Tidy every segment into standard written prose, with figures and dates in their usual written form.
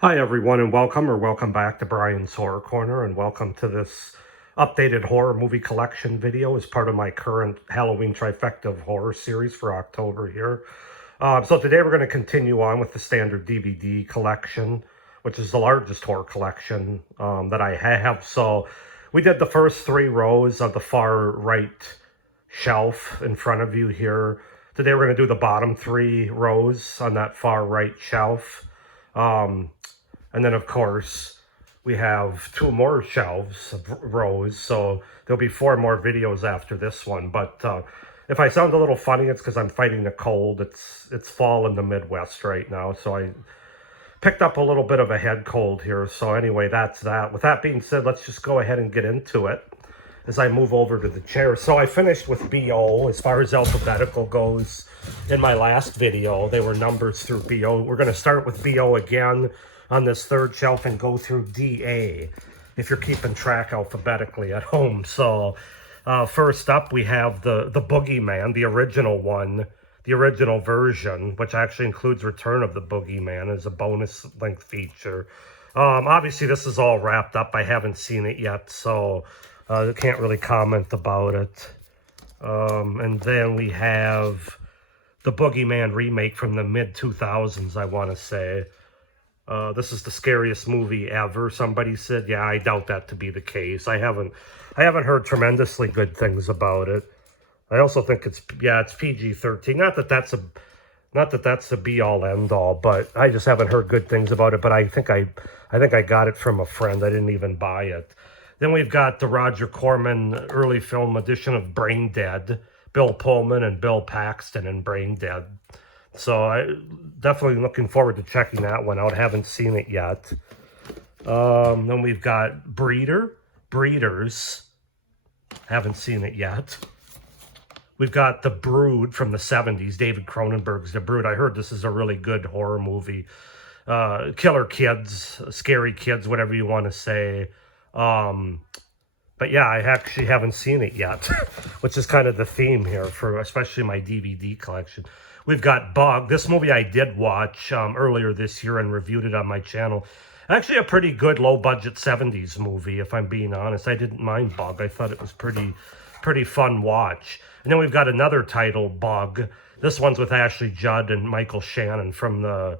Hi, everyone, and welcome back to Brian's Horror Corner, and welcome to this updated horror movie collection video as part of my current Halloween trifecta of horror series for October here. So today we're going to continue on with the standard DVD collection, which is the largest horror collection that I have. So we did the first three rows of the far right shelf in front of you here. Today we're going to do the bottom three rows on that far right shelf. And then, of course, we have two more shelves of rows, so there'll be four more videos after this one. But if I sound a little funny, it's because I'm fighting the cold. It's fall in the Midwest right now, so I picked up a little bit of a head cold here. So anyway, that's that. With that being said, let's just go ahead and get into it as I move over to the chair. So I finished with BO as far as alphabetical goes in my last video. They were numbers through BO. We're going to start with BO again on this third shelf and go through DA if you're keeping track alphabetically at home. So first up we have the Boogeyman, the original one, the original version, which actually includes Return of the Boogeyman as a bonus length feature. Obviously this is all wrapped up. I haven't seen it yet, so I can't really comment about it. And then we have the Boogeyman remake from the mid-2000s, I want to say. This is the scariest movie ever, somebody said. Yeah, I doubt that to be the case. I haven't heard tremendously good things about it. I also think it's PG-13. Not that that's the be-all end-all, but I just haven't heard good things about it. But I think I got it from a friend. I didn't even buy it. Then we've got the Roger Corman early film edition of Brain Dead. Bill Pullman and Bill Paxton in Brain Dead. So I definitely looking forward to checking that one out. Haven't seen it yet. Then we've got Breeders. Haven't seen it yet. We've got The Brood from the 70s, David Cronenberg's The Brood. I heard this is a really good horror movie. Killer kids, scary kids, whatever you want to say. But yeah, I actually haven't seen it yet, which is kind of the theme here for especially my DVD collection. We've got Bug. This movie I did watch earlier this year and reviewed it on my channel. Actually a pretty good low-budget 70s movie, if I'm being honest. I didn't mind Bug. I thought it was pretty fun watch. And then we've got another title, Bug. This one's with Ashley Judd and Michael Shannon from the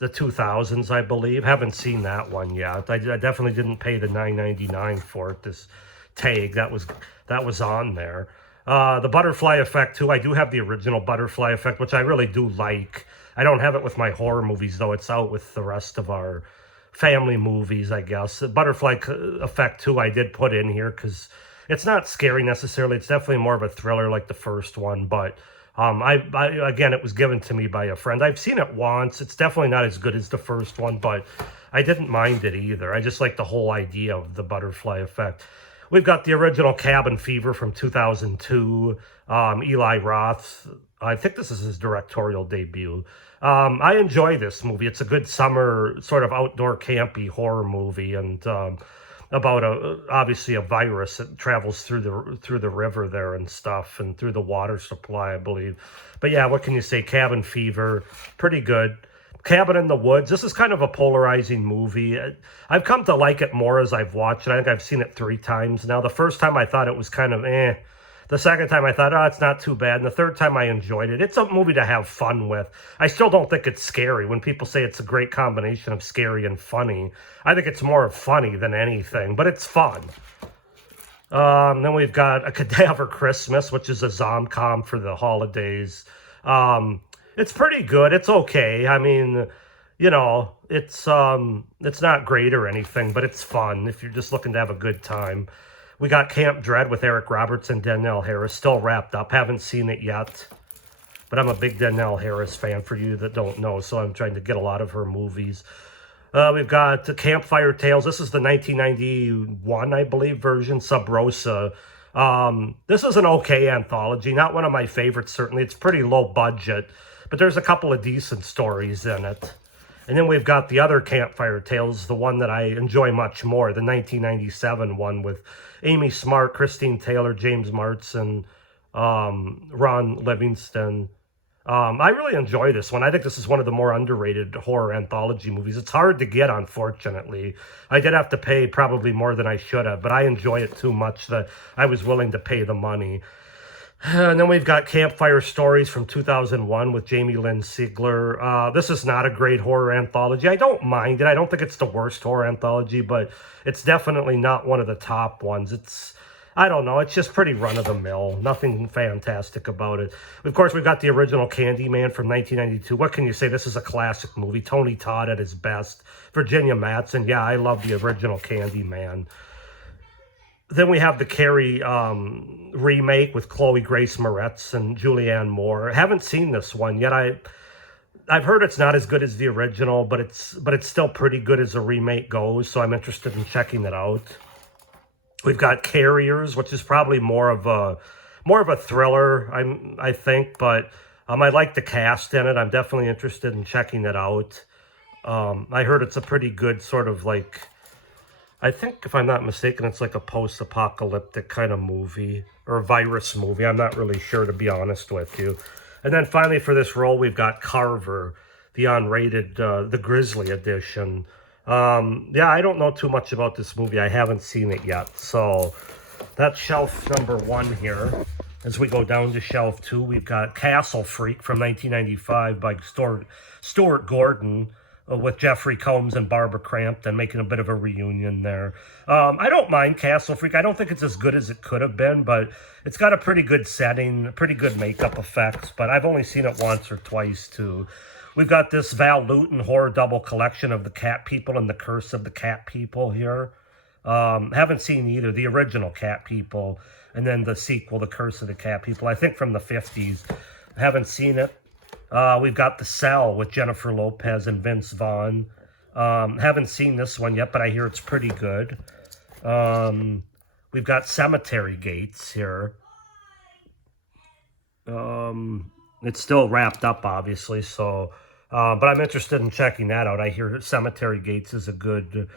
2000s, I believe. Haven't seen that one yet. I definitely didn't pay the $9.99 for it. This tag that was on there. The Butterfly Effect too. I do have the original Butterfly Effect, which I really do like. I don't have it with my horror movies though. It's out with the rest of our family movies, I guess. The Butterfly Effect too, I did put in here because it's not scary necessarily. It's definitely more of a thriller like the first one, but again, it was given to me by a friend. I've seen it once. It's definitely not as good as the first one, but I didn't mind it either. I just like the whole idea of the Butterfly Effect. We've got the original Cabin Fever from 2002. Eli Roth. I think this is his directorial debut. I enjoy this movie. It's a good summer sort of outdoor campy horror movie, and about obviously a virus that travels through the river there and stuff, and through the water supply, I believe. But yeah, what can you say? Cabin Fever, pretty good. Cabin in the Woods. This is kind of a polarizing movie. I've come to like it more as I've watched it. I think I've seen it 3 times now. The first time I thought it was kind of eh. The second time I thought, oh, it's not too bad. And the third time I enjoyed it. It's a movie to have fun with. I still don't think it's scary. When people say it's a great combination of scary and funny, I think it's more funny than anything, but it's fun. Then we've got A Cadaver Christmas, which is a zom-com for the holidays. It's pretty good. It's okay. I mean, you know, it's not great or anything, but it's fun if you're just looking to have a good time. We got Camp Dread with Eric Roberts and Danielle Harris, still wrapped up. Haven't seen it yet, but I'm a big Danielle Harris fan for you that don't know, so I'm trying to get a lot of her movies. We've got Campfire Tales. This is the 1991, I believe, version, Sub Rosa. This is an okay anthology. Not one of my favorites, certainly. It's pretty low budget, but there's a couple of decent stories in it. And then we've got the other Campfire Tales, the one that I enjoy much more, the 1997 one with Amy Smart, Christine Taylor, James Marsden, Ron Livingston, I really enjoy this one. I think this is one of the more underrated horror anthology movies. It's hard to get, unfortunately. I did have to pay probably more than I should have, but I enjoy it too much that I was willing to pay the money. And then we've got Campfire Stories from 2001 with Jamie Lynn Sigler. This is not a great horror anthology. I don't mind it. I don't think it's the worst horror anthology, but it's definitely not one of the top ones. I don't know, it's just pretty run-of-the-mill. Nothing fantastic about it. Of course, we've got the original Candyman from 1992. What can you say? This is a classic movie. Tony Todd at his best. Virginia Madsen. Yeah, I love the original Candyman. Then we have the Carrie remake with Chloe Grace Moretz and Julianne Moore. I haven't seen this one yet. I've heard it's not as good as the original, but it's still pretty good as a remake goes, so I'm interested in checking it out. We've got Carriers, which is probably more of a thriller, I think, but I like the cast in it. I'm definitely interested in checking it out. I heard it's a pretty good sort of like, I think if I'm not mistaken, it's like a post-apocalyptic kind of movie or a virus movie. I'm not really sure, to be honest with you. And then finally for this role, we've got Carver, the unrated, the Grizzly edition. Yeah, I don't know too much about this movie. I haven't seen it yet. So that's shelf number 1 here. As we go down to shelf 2, we've got Castle Freak from 1995 by Stuart Gordon with Jeffrey Combs and Barbara Crampton making a bit of a reunion there. I don't mind Castle Freak. I don't think it's as good as it could have been, but it's got a pretty good setting, pretty good makeup effects, but I've only seen it once or twice too. We've got this Val Lewton horror double collection of The Cat People and The Curse of the Cat People here. Haven't seen either. The original Cat People and then the sequel, The Curse of the Cat People, I think from the 50s. Haven't seen it. We've got The Cell with Jennifer Lopez and Vince Vaughn. Haven't seen this one yet, but I hear it's pretty good. We've got Cemetery Gates here. It's still wrapped up, obviously, so... but I'm interested in checking that out. I hear Cemetery Gates is a good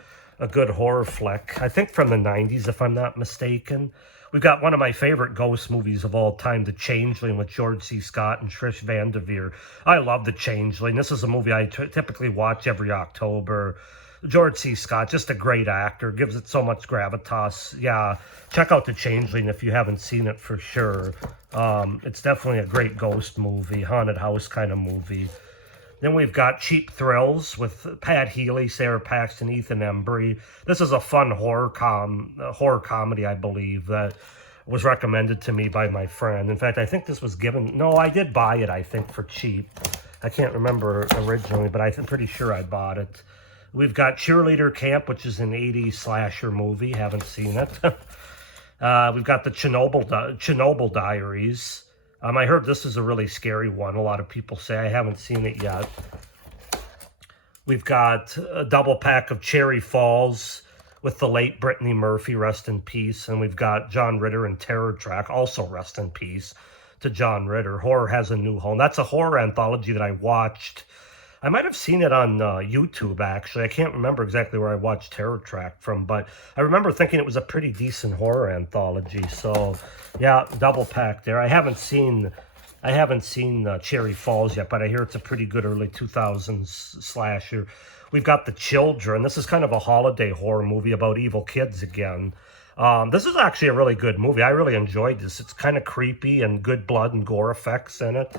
horror flick. I think from the 90s, if I'm not mistaken. We've got one of my favorite ghost movies of all time, The Changeling, with George C. Scott and Trish Van Devere. I love The Changeling. This is a movie I typically watch every October. George C. Scott, just a great actor, gives it so much gravitas. Yeah, check out The Changeling if you haven't seen it for sure. It's definitely a great ghost movie, haunted house kind of movie. Then we've got Cheap Thrills with Pat Healy, Sarah Paxton, Ethan Embry. This is a fun horror comedy, I believe, that was recommended to me by my friend. In fact, I think this was given... No, I did buy it, I think, for cheap. I can't remember originally, but I'm pretty sure I bought it. We've got Cheerleader Camp, which is an 80s slasher movie. Haven't seen it. We've got the Chernobyl Diaries. I heard this is a really scary one. A lot of people say. I haven't seen it yet. We've got a double pack of Cherry Falls with the late Brittany Murphy, rest in peace. And we've got John Ritter and Terror Track, also rest in peace to John Ritter. Horror Has a New Home. That's a horror anthology that I watched. I might have seen it on YouTube, actually. I can't remember exactly where I watched Terror Track from, but I remember thinking it was a pretty decent horror anthology. So, yeah, double pack there. I haven't seen Cherry Falls yet, but I hear it's a pretty good early 2000s slasher. We've got The Children. This is kind of a holiday horror movie about evil kids again. This is actually a really good movie. I really enjoyed this. It's kind of creepy and good blood and gore effects in it.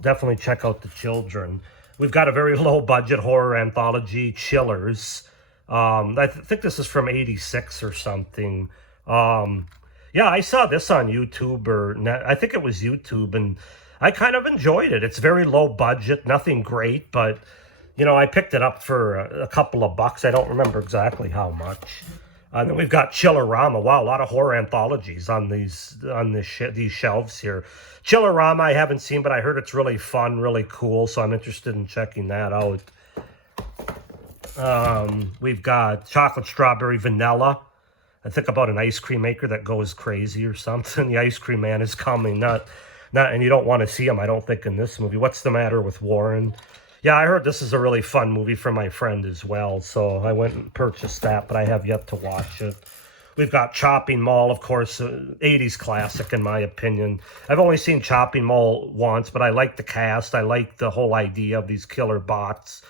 Definitely check out The Children. We've got a very low-budget horror anthology, Chillers. I think this is from 86 or something. Yeah, I saw this on YouTube, I think it was YouTube, and I kind of enjoyed it. It's very low budget, nothing great, but, you know, I picked it up for a couple of bucks. I don't remember exactly how much. And then we've got Chillerama. Wow, a lot of horror anthologies on these shelves here. Chillerama I haven't seen, but I heard it's really fun, really cool, so I'm interested in checking that out. We've got Chocolate Strawberry Vanilla. I think about an ice cream maker that goes crazy or something. The ice cream man is coming, and you don't want to see him, I don't think, in this movie. What's the Matter with Warren? Yeah, I heard this is a really fun movie for my friend as well, so I went and purchased that, but I have yet to watch it. We've got Chopping Mall, of course, 80s classic in my opinion. I've only seen Chopping Mall once, but I like the cast. I like the whole idea of these killer bots.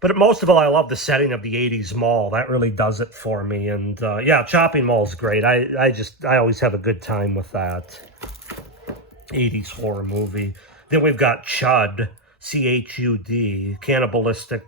But most of all, I love the setting of the 80s mall. That really does it for me. And yeah, Chopping Mall's great. I always have a good time with that 80s horror movie. Then we've got Chud, CHUD, Cannibalistic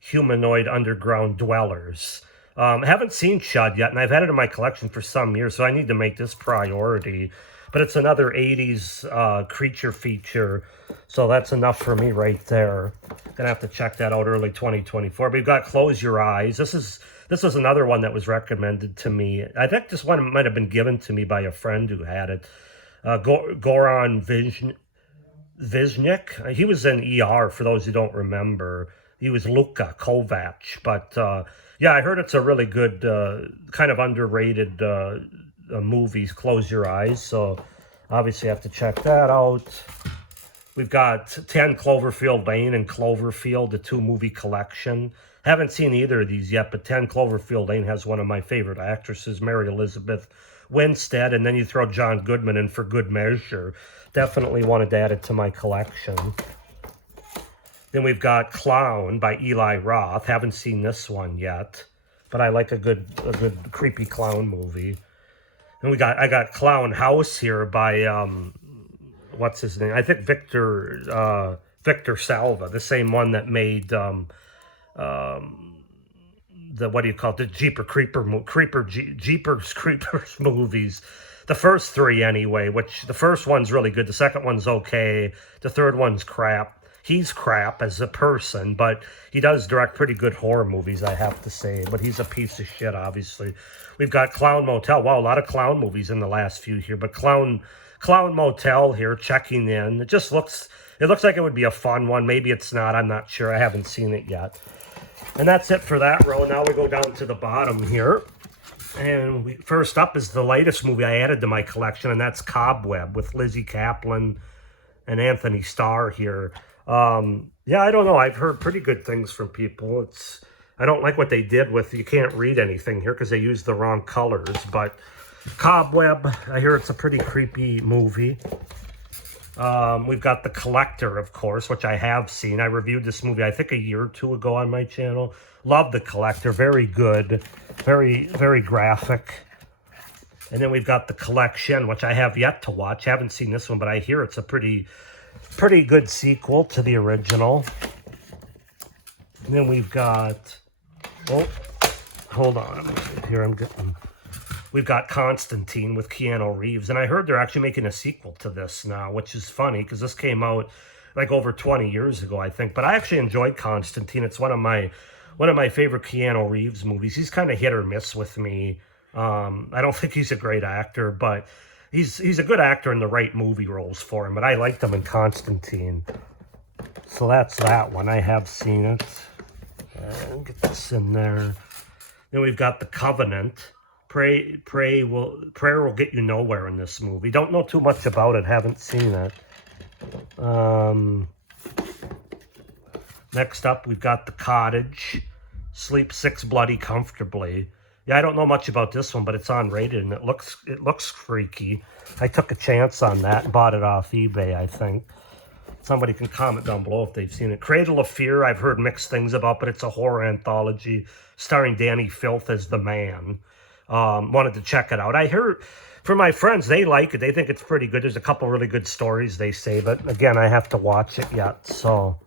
Humanoid Underground Dwellers. Haven't seen Chud yet, and I've had it in my collection for some years, so I need to make this priority. But it's another 80s creature feature, so that's enough for me right there. Gonna have to check that out early 2024. But we've got Close Your Eyes. This is another one that was recommended to me. I think this one might have been given to me by a friend who had it. Goran Viznik. He was in ER, for those who don't remember. He was Luka Kovac. But yeah, I heard it's a really good, kind of underrated movies, Close Your Eyes. So obviously I have to check that out. We've got 10 Cloverfield Lane and Cloverfield, the 2-movie collection. Haven't seen either of these yet, but 10 Cloverfield Lane has one of my favorite actresses, Mary Elizabeth Winstead, and then you throw John Goodman in for good measure. Definitely wanted to add it to my collection. Then we've got Clown by Eli Roth. Haven't seen this one yet, but I like a good creepy clown movie. And I got Clown House here by what's his name? I think Victor Salva, the same one that made the what do you call it? The Jeepers Creepers movies. The first 3 anyway, which the first one's really good. The second one's okay. The third one's crap. He's crap as a person, but he does direct pretty good horror movies, I have to say. But he's a piece of shit, obviously. We've got Clown Motel. Wow, a lot of clown movies in the last few here. But Clown Motel here, checking in. It looks like it would be a fun one. Maybe it's not. I'm not sure. I haven't seen it yet. And that's it for that row. Now we go down to the bottom here. And first up is the latest movie I added to my collection, and that's Cobweb with Lizzie Kaplan and Anthony Starr here. Yeah, I don't know. I've heard pretty good things from people. I don't like what they did with, you can't read anything here because they used the wrong colors, but Cobweb, I hear it's a pretty creepy movie. We've got The Collector, of course, which I have seen. I reviewed this movie, I think, a year or 2 ago on my channel. Love The Collector. Very good. Very, very graphic. And then we've got The Collection, which I have yet to watch. Haven't seen this one, but I hear it's a pretty good sequel to the original. And then we've got... Oh, hold on. We've got Constantine with Keanu Reeves, and I heard they're actually making a sequel to this now, which is funny because this came out like over 20 years ago, I think. But I actually enjoyed Constantine. It's one of my favorite Keanu Reeves movies. He's kind of hit or miss with me. I don't think he's a great actor, but he's a good actor in the right movie roles for him. But I liked him in Constantine. So that's that one. I have seen it. Get this in there. Then we've got The Covenant. Prayer will get you nowhere in this movie. Don't know too much about it. Haven't seen it. Next up, we've got The Cottage. Sleep 6 Bloody Comfortably. Yeah, I don't know much about this one, but it's unrated and it looks freaky. I took a chance on that and bought it off eBay, I think. Somebody can comment down below if they've seen it. Cradle of Fear, I've heard mixed things about, but it's a horror anthology starring Danny Filth as the man. Wanted to check it out. I heard from my friends, they like it. They think it's pretty good. There's a couple really good stories, they say, but again, I have to watch it yet. So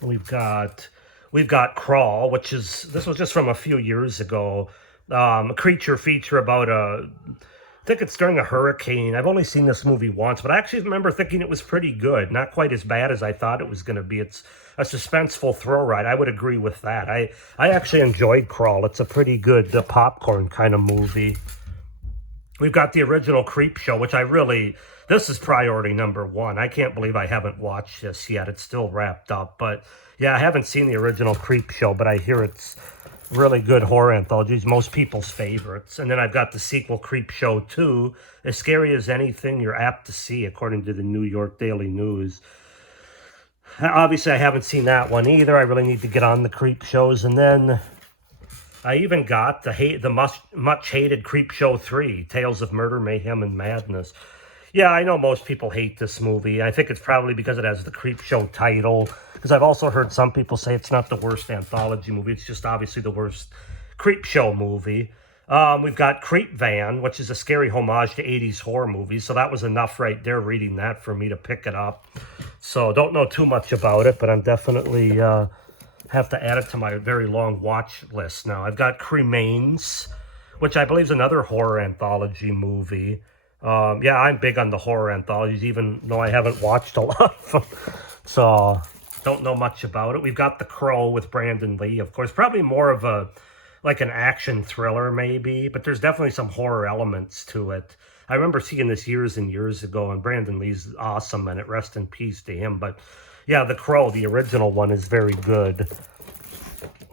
we've got Crawl, this was just from a few years ago. A creature feature about I think it's during a hurricane. I've only seen this movie once, but I actually remember thinking it was pretty good. Not quite as bad as I thought it was going to be. It's a suspenseful thrill ride. I would agree with that. I actually enjoyed Crawl. It's a pretty good popcorn kind of movie. We've got the original Creep Show, which this is priority number 1. I can't believe I haven't watched this yet. It's still wrapped up. But yeah, I haven't seen the original Creep Show, but I hear it's really good horror anthologies, most people's favorites. And then I've got the sequel, Creep Show 2, As Scary as Anything You're Apt to See, according to the New York Daily News. Obviously, I haven't seen that one either. I really need to get on the Creep Shows. And then I even got the much hated Creepshow 3, Tales of Murder, Mayhem, and Madness. Yeah, I know most people hate this movie. I think it's probably because it has the Creepshow title. Because I've also heard some people say it's not the worst anthology movie. It's just obviously the worst Creepshow movie. We've got Creep Van, which is a scary homage to 80s horror movies. So that was enough right there reading that for me to pick it up. So don't know too much about it, but I'm definitely have to add it to my very long watch list now. I've got Cremains, which I believe is another horror anthology movie. Yeah, I'm big on the horror anthologies, even though I haven't watched a lot of them. So don't know much about it. We've got The Crow with Brandon Lee, of course. Probably more of a like an action thriller maybe, but there's definitely some horror elements to it. I remember seeing this years and years ago, and Brandon Lee's awesome, and it rest in peace to him. But yeah, The Crow, the original one, is very good.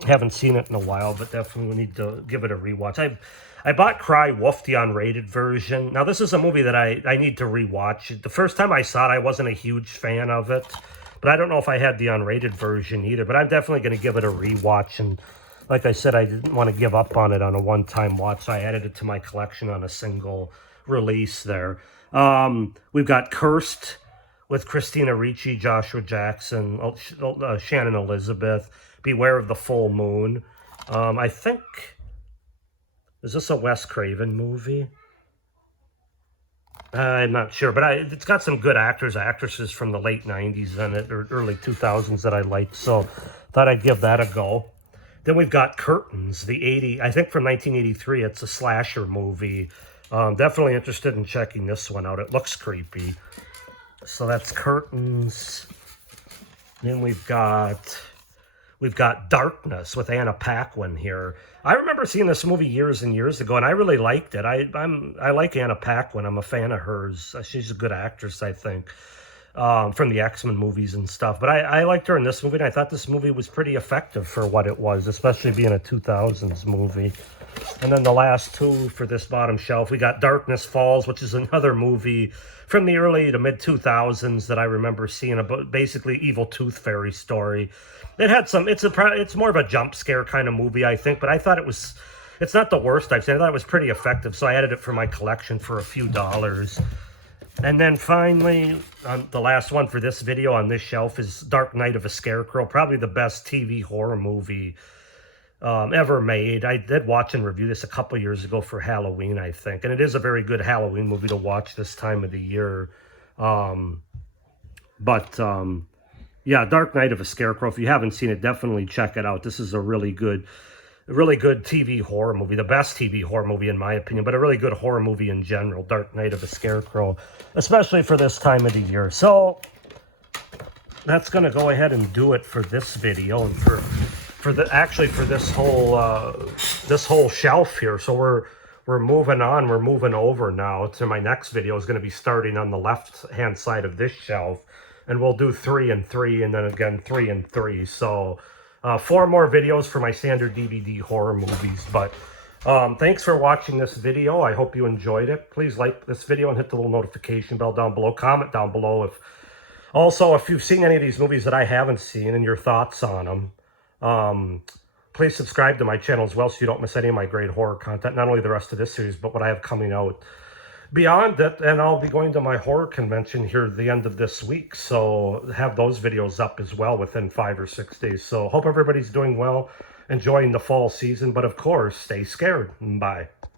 Haven't seen it in a while, but definitely need to give it a rewatch. I bought Cry Wolf, the unrated version. Now, this is a movie that I need to rewatch. The first time I saw it, I wasn't a huge fan of it, but I don't know if I had the unrated version either. But I'm definitely going to give it a rewatch, and like I said, I didn't want to give up on it on a one-time watch, so I added it to my collection on a single release there. We've got Cursed with Christina Ricci, Joshua Jackson, Shannon Elizabeth, Beware of the Full Moon. I think, is this a Wes Craven movie? I'm not sure, but it's got some good actresses from the late 90s in it, or early 2000s that I liked, so thought I'd give that a go. Then we've got Curtains, I think from 1983. It's a slasher movie. Definitely interested in checking this one out. It looks creepy. So that's Curtains. Then we've got Darkness with Anna Paquin here. I remember seeing this movie years and years ago, and I really liked it. I like Anna Paquin. I'm a fan of hers. She's a good actress, I think, from the X-Men movies and stuff. But I liked her in this movie, and I thought this movie was pretty effective for what it was, especially being a 2000s movie. And then the last two for this bottom shelf, we got Darkness Falls, which is another movie from the early to mid 2000s that I remember seeing, about basically evil tooth fairy story. It had some. It's more of a jump scare kind of movie, I think, but I thought it's not the worst I've seen. I thought it was pretty effective, so I added it for my collection for a few dollars. And then finally, the last one for this video on this shelf is Dark Night of a Scarecrow, probably the best TV horror movie ever made. I did watch and review this a couple years ago for Halloween, I think, and it is a very good Halloween movie to watch this time of the year. Yeah, Dark Night of a Scarecrow. If you haven't seen it, definitely check it out. This is a really good TV horror movie, the best TV horror movie in my opinion, but a really good horror movie in general, Dark Night of a Scarecrow, especially for this time of the year. So that's going to go ahead and do it for this video, and for this whole shelf here. So we're moving on. We're moving over now to my next video. Is going to be starting on the left hand side of this shelf, and we'll do 3 and 3, and then again 3 and 3. So 4 more videos for my standard DVD horror movies. But thanks for watching this video. I hope you enjoyed it. Please like this video and hit the little notification bell down below. Comment down below if you've seen any of these movies that I haven't seen and your thoughts on them. Please subscribe to my channel as well so you don't miss any of my great horror content. Not only the rest of this series, but what I have coming out beyond it. And I'll be going to my horror convention here at the end of this week, so have those videos up as well within 5 or 6 days. So hope everybody's doing well, enjoying the fall season, but of course, stay scared. Bye.